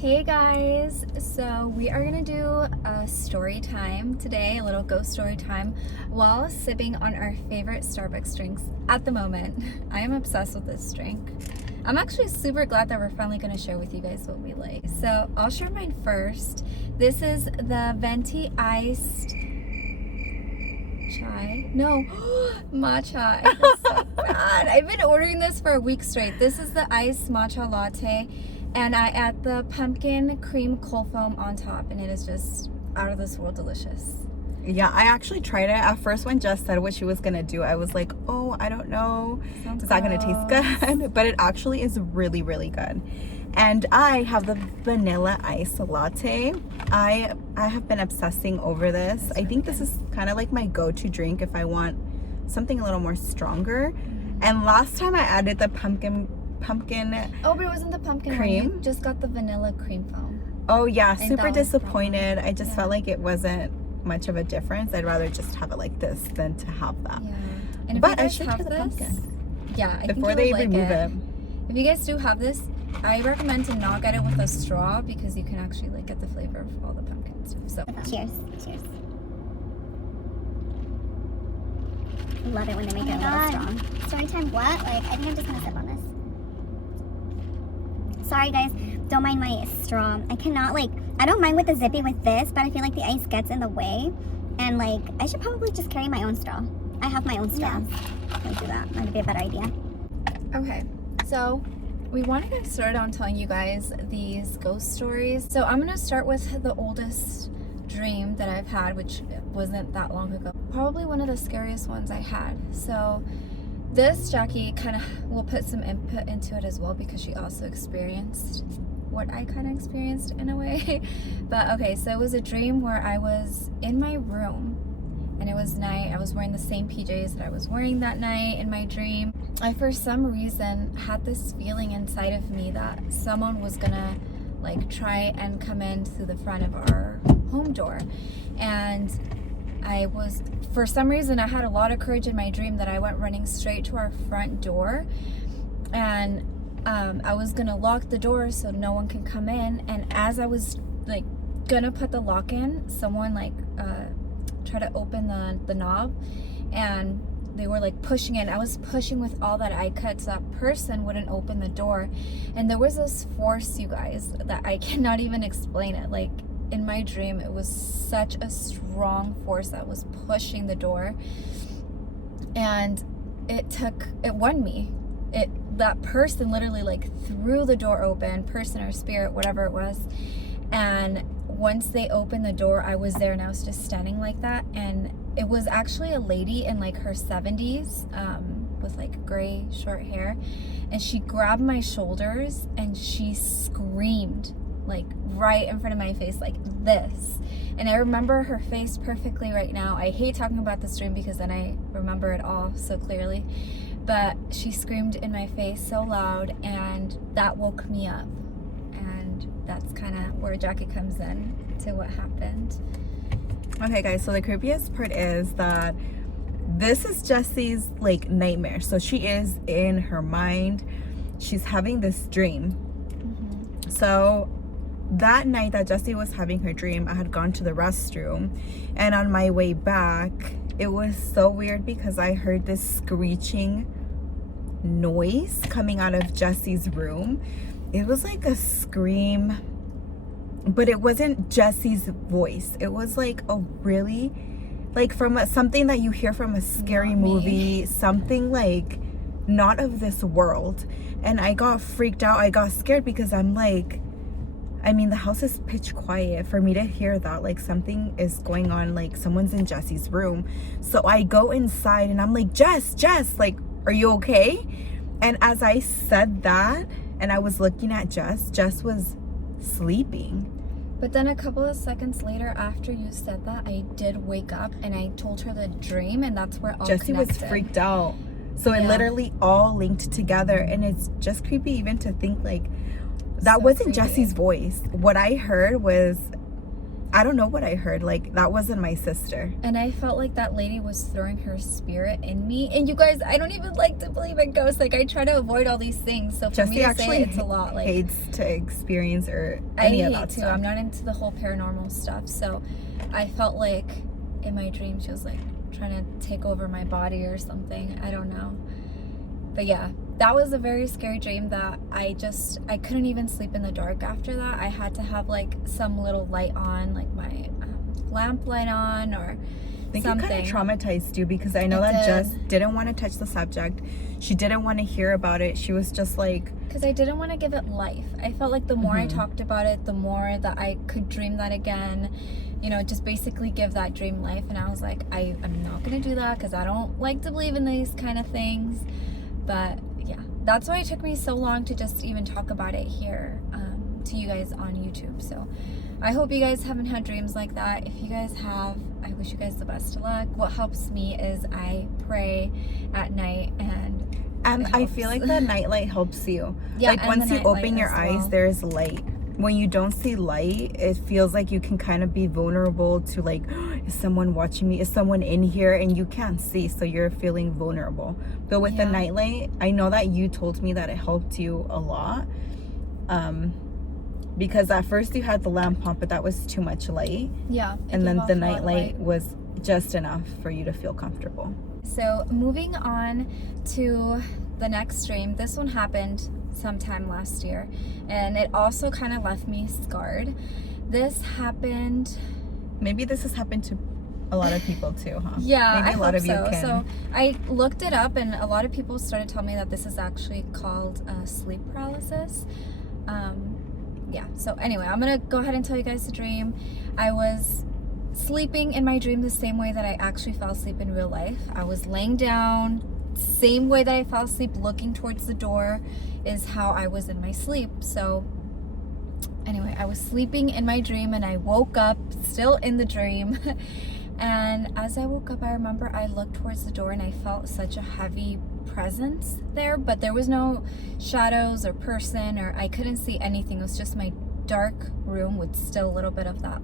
Hey guys, so we are gonna do a story time today, a little ghost story time, while sipping on our favorite Starbucks drinks at the moment. I am obsessed with this drink. I'm actually super glad that we're finally gonna share with you guys what we like. So I'll share mine first. This is the venti iced chai. No, matcha. I feel so bad. I've been ordering this for a week straight. This is the iced matcha latte. And I add the pumpkin cream cold foam on top, and it is just out of this world delicious. Yeah, I actually tried it. At first, when Jess said what she was gonna do, I was like, oh, I don't know. Sounds is that gonna taste good? But it actually is really, really good. And I have the vanilla ice latte. I have been obsessing over this. That's I think really this is kind of like my go-to drink if I want something a little more stronger. And last time I added the pumpkin Oh, but it wasn't the pumpkin cream. one. You just got the vanilla cream foam. Oh yeah, And super that was disappointed. I just yeah. felt like it wasn't much of a difference. I'd rather just have it like this than to have that. Yeah. And if But you I guys should have try the this, pumpkin yeah, I before think they you would remove like it. If you guys do have this, I recommend to not get it with a straw because you can actually like get the flavor of all the pumpkin stuff. So Cheers. Cheers. Love it when they make it a little strong. Story time what? Like, I think I'm just gonna sip on this. Sorry guys, don't mind my straw. I cannot I don't mind with the zippy with this, but I feel like the ice gets in the way. And like, I should probably just carry my own straw. I have my own straw. I'll do that. That'd be a better idea. okay, so we want to get started on telling you guys these ghost stories. So I'm going to start with the oldest dream that I've had, which wasn't that long ago. Probably one of the scariest ones I had. So this, Jackie kind of will put some input into it as well because she also experienced what I kind of experienced in a way. But okay, so it was a dream where I was in my room and it was night. I was wearing the same PJs that I was wearing that night in my dream. I, for some reason, had this feeling inside of me that someone was gonna like try and come in through the front of our home door. And I was, for some reason, I had a lot of courage in my dream that I went running straight to our front door. And I was gonna lock the door so no one can come in. And as I was like gonna put the lock in, someone like tried to open the knob, and they were like pushing it. I was pushing with all that I could so that person wouldn't open the door. And there was this force, you guys, that I cannot even explain it. Like in my dream, it was such a strong force that was pushing the door, and it won me. That person literally like threw the door open, person or spirit, whatever it was. And once they opened the door, I was there and I was just standing like that. And it was actually a lady in like her 70s with like gray short hair. And she grabbed my shoulders and she screamed like right in front of my face like this. And I remember her face perfectly right now. I hate talking about this dream because then I remember it all so clearly. But she screamed in my face so loud, and that woke me up. And that's kind of where Jackie comes in to what happened. Okay guys, so the creepiest part is that this is Jessie's like nightmare. So she is in her mind, she's having this dream. So that night that Jessie was having her dream, I had gone to the restroom, and on my way back, it was so weird because I heard this screeching noise coming out of Jessie's room. It was like a scream, but it wasn't Jessie's voice. It was like a really, like from something that you hear from a scary movie, something like not of this world. And I got freaked out. I got scared because I'm like, I mean, the house is pitch quiet. For me to hear that, like something is going on, like someone's in Jessie's room. So I go inside and I'm like, Jess, like, are you okay? And as I said that, and I was looking at Jess was sleeping. But then a couple of seconds later, after you said that, I did wake up and I told her the dream, and that's where all Jessie was freaked out. So it literally all linked together, and it's just creepy even to think like that So wasn't creepy. Jessie's voice. What I heard was I don't know what I heard. Like, that wasn't my sister. And I felt like that lady was throwing her spirit in me. And you guys, I don't even like to believe in ghosts. Like, I try to avoid all these things. So for me to say it, it's a lot. Like, hates to experience or any of that too. stuff. I'm not into the whole paranormal stuff. So I felt like in my dream she was like trying to take over my body or something. I don't know. But yeah, that was a very scary dream that I couldn't even sleep in the dark after that. I had to have like some little light on, like my lamp light on or I think something. it kind of traumatized you because I know that Jess didn't want to touch the subject. She didn't want to hear about it. She was just like... Because I didn't want to give it life. I felt like the more I talked about it, the more that I could dream that again. You know, just basically give that dream life. And I was like, I'm not going to do that because I don't like to believe in these kind of things. But yeah, that's why it took me so long to just even talk about it here to you guys on YouTube. So I hope you guys haven't had dreams like that. If you guys have, I wish you guys the best of luck. What helps me is I pray at night, and I feel like the nightlight helps you. Yeah, like and once the you open your nightlight as eyes, well. there's light. When you don't see light, it feels like you can kind of be vulnerable to like, is someone watching me? Is someone in here? And you can't see, so you're feeling vulnerable. But with the nightlight, I know that you told me that it helped you a lot. Because at first you had the lamp on, but that was too much light. Yeah. And then the nightlight was just enough for you to feel comfortable. So moving on to the next dream, this one happened sometime last year, and it also kind of left me scarred. This happened... Maybe this has happened to a lot of people too, huh? Yeah, maybe I a lot hope of you so. can. So I looked it up, and a lot of people started telling me that this is actually called sleep paralysis. Yeah, so anyway, I'm gonna go ahead and tell you guys the dream. I was sleeping in my dream the same way that I actually fell asleep in real life. I was laying down, same way that I fell asleep, looking towards the door is how I was in my sleep. So anyway, I was sleeping in my dream, and I woke up still in the dream. And as I woke up, I remember I looked towards the door and I felt such a heavy presence there, but there was no shadows or person, or I couldn't see anything. It was just my dark room with still a little bit of that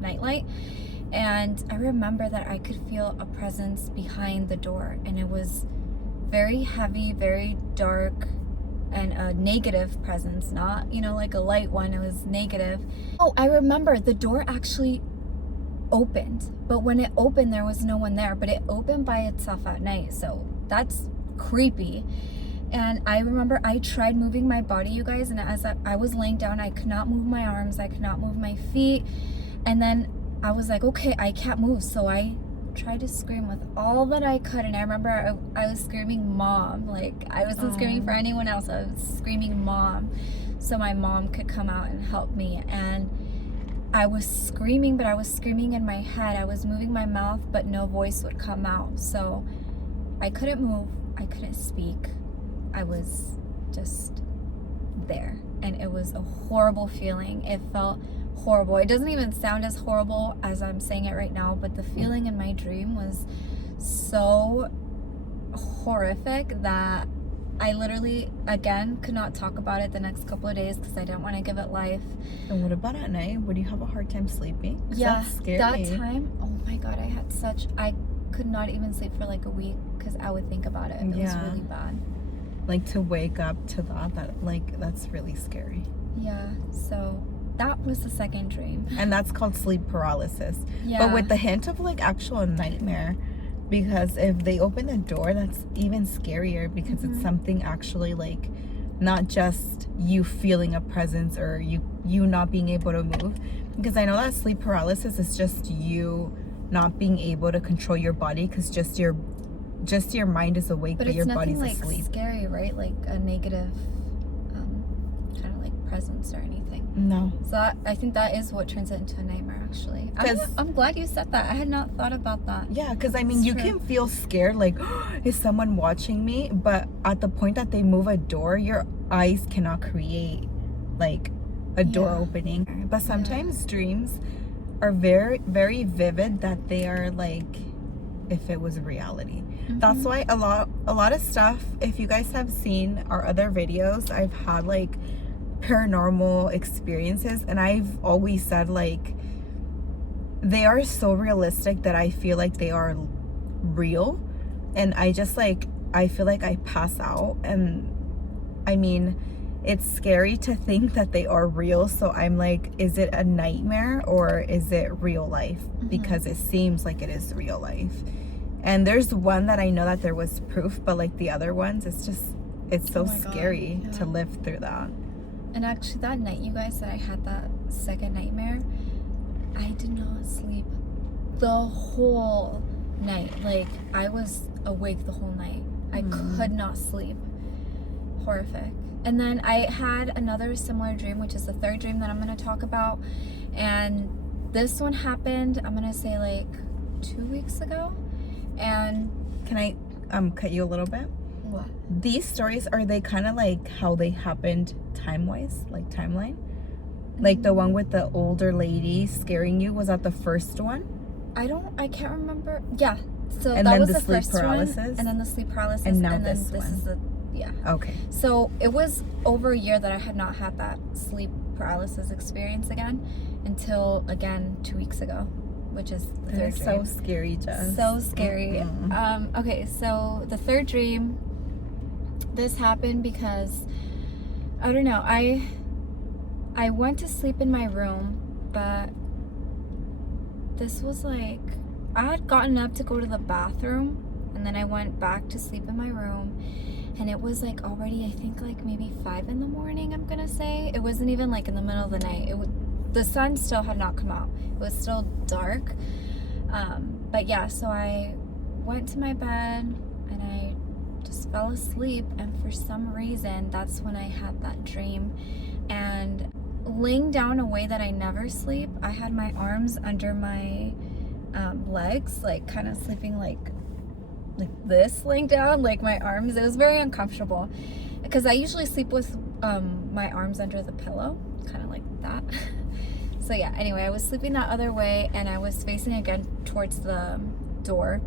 nightlight. And I remember that I could feel a presence behind the door, and it was very heavy, very dark, and a negative presence, not, you know, like a light one. It was negative. Oh, I remember the door actually opened, but when it opened there was no one there, but it opened by itself at night, so that's creepy. And I remember I tried moving my body, you guys, and as I was laying down, I could not move my arms, I could not move my feet. And then I was like, okay, I can't move, so I tried to scream with all that I could. And I remember I was screaming mom, like I wasn't screaming for anyone else, I was screaming mom so my mom could come out and help me. And I was screaming, but I was screaming in my head. I was moving my mouth, but no voice would come out. So I couldn't move, I couldn't speak. I was just there, and it was a horrible feeling. It felt horrible. It doesn't even sound as horrible as I'm saying it right now, but the feeling in my dream was so horrific that I literally, again, could not talk about it the next couple of days because I didn't want to give it life. And what about at night? Would you have a hard time sleeping? Yeah, that's scary. that time, oh my God, I could not even sleep for like a week because I would think about it. It was really bad. Like to wake up to that's really scary. Yeah, so that was the second dream. And that's called sleep paralysis. Yeah. But with the hint of like actual nightmare, because if they open the door, that's even scarier because it's something actually like not just you feeling a presence or you not being able to move. Because I know that sleep paralysis is just you not being able to control your body because just your mind is awake, but your body's like asleep. Scary, right? Like a negative kind of like presence or anything. No. So I think that is what turns it into a nightmare, actually. I'm glad you said that. I had not thought about that. Yeah, because I mean, you can feel scared, like, is someone watching me? But at the point that they move a door, your eyes cannot create like a door opening. But sometimes dreams are very, very vivid that they are like if it was reality. That's why a lot of stuff, if you guys have seen our other videos, I've had like paranormal experiences, and I've always said like they are so realistic that I feel like they are real, and I just like, I feel like I pass out. And I mean, it's scary to think that they are real, so I'm like, is it a nightmare or is it real life? Because it seems like it is real life. And there's one that I know that there was proof, but like the other ones, it's just, it's so scary to live through that. And actually that night, you guys, that I had that second nightmare, I did not sleep the whole night. Like, I was awake the whole night. I could not sleep. Horrific. And then I had another similar dream, which is the third dream that I'm going to talk about. And this one happened, I'm going to say like 2 weeks ago. And can I cut you a little bit? What? These stories, are they kind of like how they happened time-wise, like timeline? Like the one with the older lady scaring you, was that the first one? I can't remember. Yeah. So and that then was the the sleep first paralysis, one, and then the sleep paralysis, and now then this this one. is the Okay. So it was over a year that I had not had that sleep paralysis experience again until again 2 weeks ago, which is the third dream. So scary, Jess. So scary. Okay, so the third dream, this happened because I don't know, I went to sleep in my room, but this was like, I had gotten up to go to the bathroom, and then I went back to sleep in my room, and it was like already, I think like maybe 5 in the morning, I'm gonna say. It wasn't even like in the middle of the night. The sun still had not come out. It was still dark. But yeah, so I went to my bed and I just fell asleep, and for some reason that's when I had that dream. And laying down a way that I never sleep, I had my arms under my legs, like kind of sleeping like this, laying down, like my arms. It was very uncomfortable because I usually sleep with my arms under the pillow, kind of like that. So yeah, anyway, I was sleeping that other way, and I was facing again towards the door.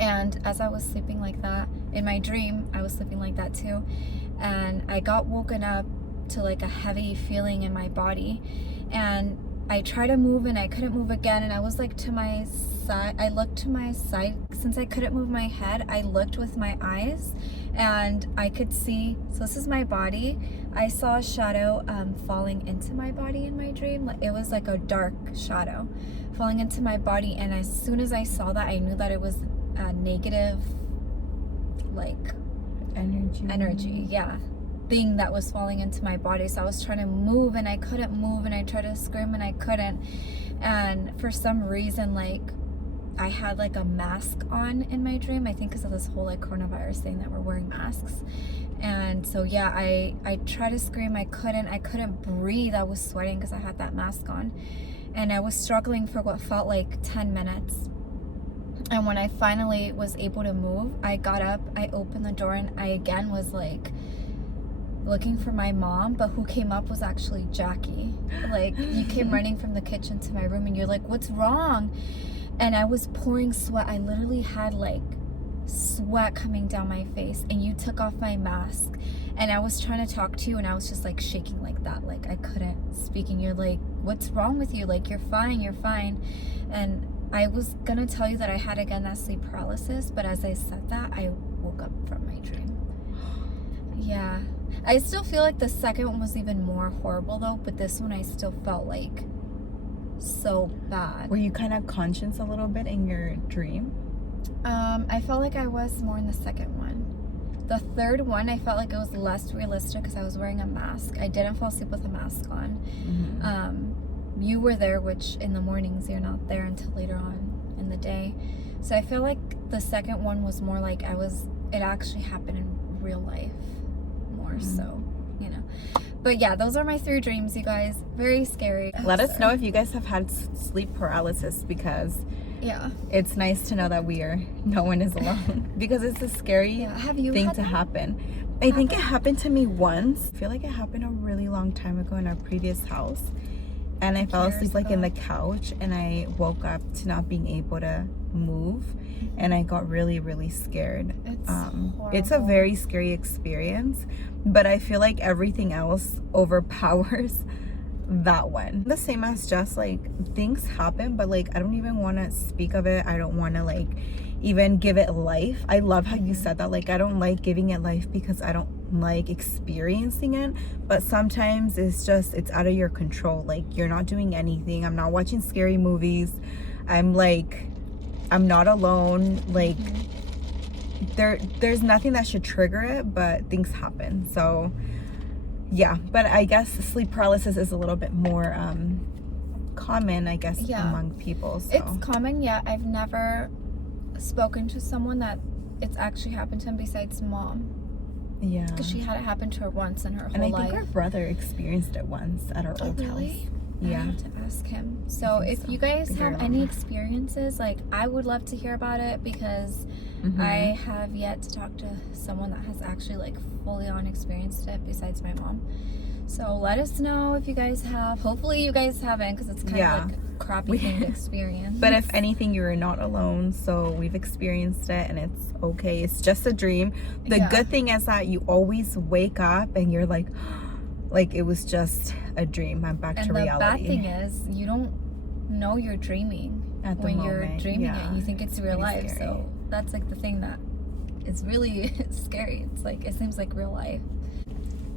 And as I was sleeping like that, in my dream, I was sleeping like that too. And I got woken up to like a heavy feeling in my body. And I tried to move and I couldn't move again. And I was like to my side, I looked to my side. Since I couldn't move my head, I looked with my eyes and I could see, so this is my body. I saw a shadow falling into my body in my dream. It was like a dark shadow falling into my body. And as soon as I saw that, I knew that it was a negative, like energy, yeah, thing that was falling into my body. So I was trying to move and I couldn't move, and I tried to scream and I couldn't. And for some reason, like, I had like a mask on in my dream, I think because of this whole like coronavirus thing that we're wearing masks. And so yeah, I tried to scream, I couldn't breathe. I was sweating because I had that mask on, and I was struggling for what felt like 10 minutes. And when I finally was able to move, I got up, I opened the door, and I again was like looking for my mom, but who came up was actually Jackie. Like, you came running from the kitchen to my room and you're like, what's wrong? And I was pouring sweat. I literally had like sweat coming down my face, and you took off my mask, and I was trying to talk to you, and I was just like shaking like that, like I couldn't speak. And you're like, what's wrong with you? Like, you're fine. And I was gonna tell you that I had again that sleep paralysis, but as I said that, I woke up from my dream. Yeah, I still feel like the second one was even more horrible though, but this one I still felt like so bad. Were you kind of conscious a little bit in your dream? I felt like I was more in the second one. The third one, I felt like it was less realistic because I was wearing a mask. I didn't fall asleep with a mask on. You were there, which in the mornings you're not there until later on in the day. So I feel like the second one was more like it actually happened in real life more so, you know. But yeah, those are my 3 dreams, you guys. Very scary. Let us know if you guys have had sleep paralysis, because yeah, it's nice to know that no one is alone, because it's a scary Have you thing had to that? happen. I think it happened to me once. I feel like it happened a really long time ago in our previous house, and I fell asleep like in the couch, and I woke up to not being able to move, and I got really, really scared. It's a very scary experience, but I feel like everything else overpowers that one. The same as just like things happen, but like I don't even want to speak of it. I don't want to like even give it life. I love how you said that. Like I don't like giving it life because I don't like experiencing it, but sometimes it's out of your control. Like you're not doing anything. I'm not watching scary movies. I'm not alone. Like there's nothing that should trigger it, but things happen. So yeah, but I guess sleep paralysis is a little bit more common, I guess, among people. So it's common. Yeah, I've never spoken to someone that it's actually happened to him besides mom. Yeah, because she had it happen to her once in her whole life. And I think our brother experienced it once at our old house. Yeah, I have to ask him. So if you guys have any experiences, like I would love to hear about it, because I have yet to talk to someone that has actually like fully on experienced it besides my mom. So let us know if you guys have. Hopefully you guys haven't, because it's kind of like a crappy thing to experience. But if anything, you're not alone. So we've experienced it and it's okay. It's just a dream. The good thing is that you always wake up and you're like it was just a dream. I'm back to reality. And the bad thing is you don't know you're dreaming at the when moment. You're dreaming it. You think it's real life. Scary. So that's like the thing that is really scary. It's like, it seems like real life.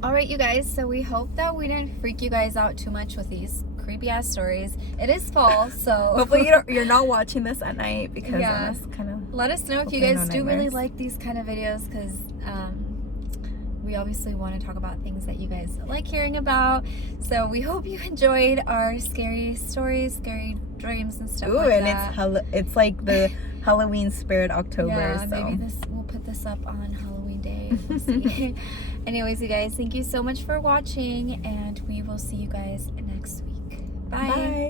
All right, you guys, so we hope that we didn't freak you guys out too much with these creepy ass stories. It is fall, so hopefully you're not watching this at night, because that's kind of, let us know if you guys do really like these kind of videos, because we obviously want to talk about things that you guys like hearing about. So we hope you enjoyed our scary stories, scary dreams and stuff like that. And it's like the Halloween spirit, October. Yeah, so maybe we'll put this up on Halloween day. We'll see. Anyways, you guys, thank you so much for watching, and we will see you guys next week. Bye. Bye.